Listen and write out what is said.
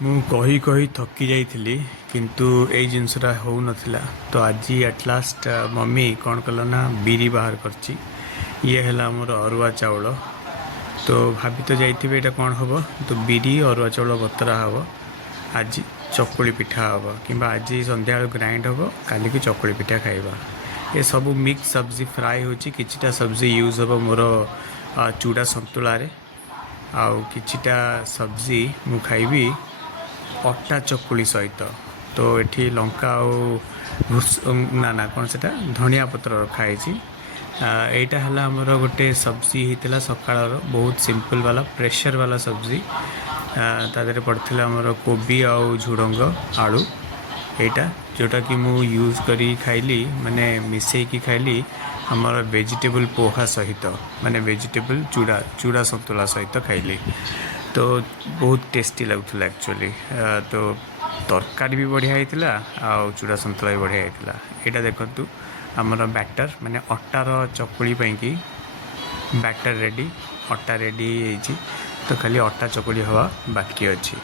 ମୁଁ କହି କହି ଥକି ଯାଇଥିଲି କିନ୍ତୁ ଏଇ ଜିନିଷଟା ହେଉନଥିଲା। ତ ଆଜି ଆଟ୍ ଲାଷ୍ଟ ମମ୍ମି କ'ଣ କଲା ନା ବିରି ବାହାର କରିଛି। ଇଏ ହେଲା ଆମର ଅରୁଆ ଚାଉଳ। ତ ଭାବି ତ ଯାଇଥିବେ ଏଇଟା କ'ଣ ହେବ। ତ ବିରି ଅରୁଆ ଚାଉଳ ବତରା ହେବ। ଆଜି ଚକୁଳି ପିଠା ହେବ କିମ୍ବା ଆଜି ସନ୍ଧ୍ୟାବେଳୁ ଗ୍ରାଇଣ୍ଡ ହେବ, କାଲିକି ଚକୁଳି ପିଠା ଖାଇବା। ଏ ସବୁ ମିକ୍ସ ସବ୍ଜି ଫ୍ରାଏ ହେଉଛି। କିଛିଟା ସବ୍ଜି ୟୁଜ୍ ହେବ ମୋର ଚୁଡ଼ା ସନ୍ତୁଳାରେ, ଆଉ କିଛିଟା ସବ୍ଜି ମୁଁ ଖାଇବି ଅଟା ଚକୁଳି ସହିତ। ତ ଏଠି ଲଙ୍କା ଆଉ ନା କ'ଣ ସେଟା ଧନିଆ ପତ୍ର ରଖା ହେଇଛି। ଏଇଟା ହେଲା ଆମର ଗୋଟେ ସବ୍ଜି ହେଇଥିଲା ସକାଳର, ବହୁତ ସିମ୍ପଲ୍ ବାଲା ପ୍ରେସର୍ ବାଲା ସବ୍ଜି। ତା ଦେହରେ ପଡ଼ିଥିଲା ଆମର କୋବି ଆଉ ଝୁଡ଼ଙ୍ଗ ଆଳୁ। ଏଇଟା ଯେଉଁଟାକି ମୁଁ ୟୁଜ୍ କରି ଖାଇଲି, ମାନେ ମିଶେଇକି ଖାଇଲି ଆମର ଭେଜିଟେବୁଲ୍ ପୋହା ସହିତ, ମାନେ ଭେଜିଟେବୁଲ୍ ଚୁଡ଼ା ସନ୍ତୁଳା ସହିତ ଖାଇଲି। ତ ବହୁତ ଟେଷ୍ଟି ଲାଗୁଥିଲା ଆକ୍ଚୁଆଲି। ତ ତରକାରୀ ବି ବଢ଼ିଆ ହେଇଥିଲା ଆଉ ଚୁଡ଼ା ସନ୍ତୁଳା ବି ବଢ଼ିଆ ହେଇଥିଲା। ଏଇଟା ଦେଖନ୍ତୁ ଆମର ବ୍ୟାଟର୍, ମାନେ ଅଟାର ଚକୁଳି ପାଇଁକି ବ୍ୟାଟର୍ ରେଡ଼ି, ଅଟା ରେଡ଼ି ହେଇଛି। ତ ଖାଲି ଅଟା ଚକୁଳି ହେବା ବାକି ଅଛି।